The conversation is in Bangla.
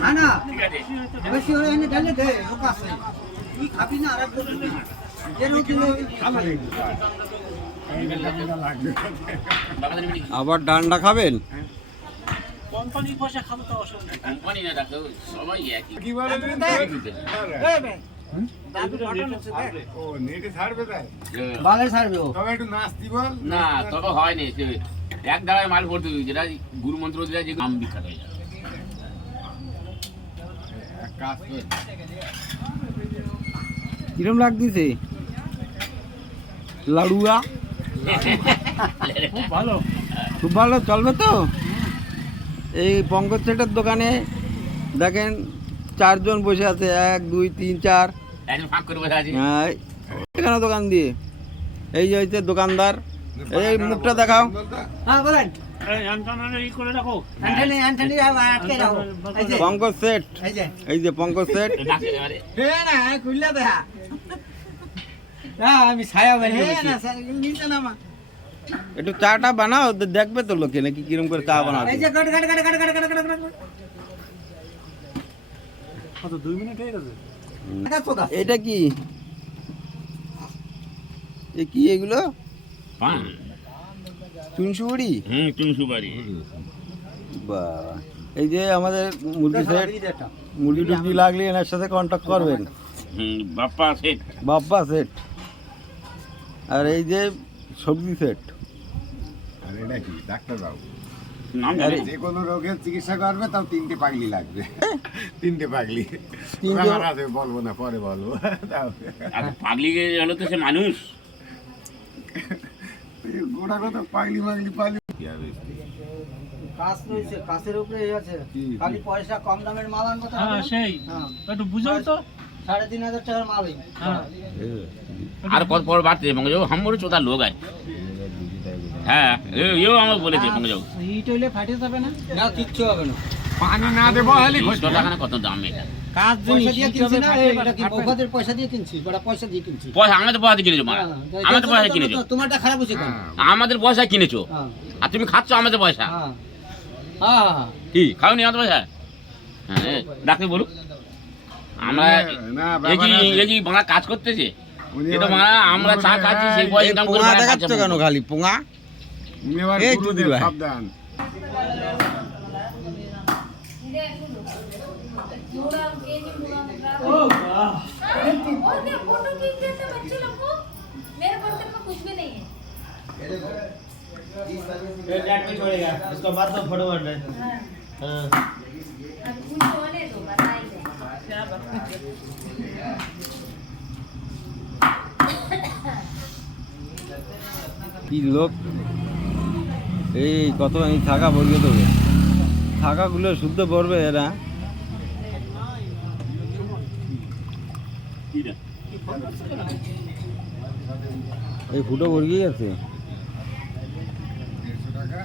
খানা বেশি হলে এনে ঢেলে দে লোক আছে কি খাবি না আর আবার ডান্ডা খাবেন? কোম্পানির পয়সা খাবো তো অসুবিধা কোম্পানি না রাখো সবাই একই কি বলে ও নেটে ছাড়বে তাই বালে ছাড়বে ও তবে একটু নাস্তি বল না তবে হয়নি এক দাঁড়ায় মাল ভরতে দিই যেটা গুরু মন্ত্র দিলে যে নাম বিখ্যাত হয়ে যাবে এক কাজ কর কিরম লাগতেছে লাড়ুয়া? খুব ভালো খুব ভালো চলবে তো? এই পঙ্কজ সেটের দোকানে দেখেন 4 জন বসে আছে, 1 2 3 4 একজন ফাঁক করে বসে আছি এখানে দোকান দিয়ে। এই যে হচ্ছে দোকানদার, এই মুখটা দেখাও। হ্যাঁ বলেন পঙ্কজ সেট, এই যে পঙ্কজ সেট। আমি ছায়া একটু চাটা বানাও, দেখবে তো লোকে নাকি কিরম করে চা বানাও। এটা কি এগুলো? পান চুনসুবড়ি? চুনসুবাড়ি। বাহ, এই যে আমাদের মুরগি সেট, মুরগি টুরগি লাগলে এনার সাথে কন্ট্যাক্ট করবেন। Bappa set, Bappa set. আর এই যে সবজি সেট। আর এটা কি ডাক্তার বাবু? আরে যে কোনো রোগের চিকিৎসা করবে তাও 3টে পাগলি লাগবে। 3টে পাগলি বলবো না, পরে বলবো। পাগলি হলো তো সে মানুষ। গোটা কথা পাগলি মাগলি পাগলি কাজ রয়েছে, কাছের উপরে আছে খালি পয়সা কম দামের মাল আনবো। সেই একটু বুঝাও তো 3,500 টাকার মালই। আর কত পর বাড়তে মঙ্গল হামরে চোদা লোক আছে। হ্যাঁ এও আমাকে বলেছে মঙ্গল হিট হইলে ফাটে যাবে না? না কিচ্ছু হবে না, পানি না দেবো খালি টাকা কত দাম এটা? কাজ পয়সা দিয়ে কিনছি না, এটা কি বউদের পয়সা দিয়ে কিনছি? বড় পয়সা দিয়ে কিনছি। পয়সা আমাদের পয়সা দিয়ে কিনেছো? আমাদের পয়সা কিনেছো? তোমারটা খারাপ হচ্ছে কেন? আমাদের পয়সা কিনেছো আর তুমি খাচ্ছ আমাদের পয়সা। হ্যাঁ কি খাওনি আমাদের পয়সা? হ্যাঁ ডাক্তার বলুন আমরা এই বাংলা কাজ করতেছে এটা বাংলা, আমরা চা খাচ্ছি সেই পয়সা দাম করে পোঙা দেখাচ্ছ কেন খালি? পোঙা এই চুদি ভাই সাবধান। फोटो खींच देते बच्चे लोग को, मेरे बर्तन में कुछ भी नहीं है। ये नेट पे छोड़ेगा, उसको बाद में फोटो बन रहे हैं। हाँ। अब कुछ होने दो, बताइए। কি লোক, এই কত এই থাকা বলবে তোকে, থাকাগুলো শুদ্ধ পড়বে এরা। এই ফুটো বর্গি আছে। 150 টাকা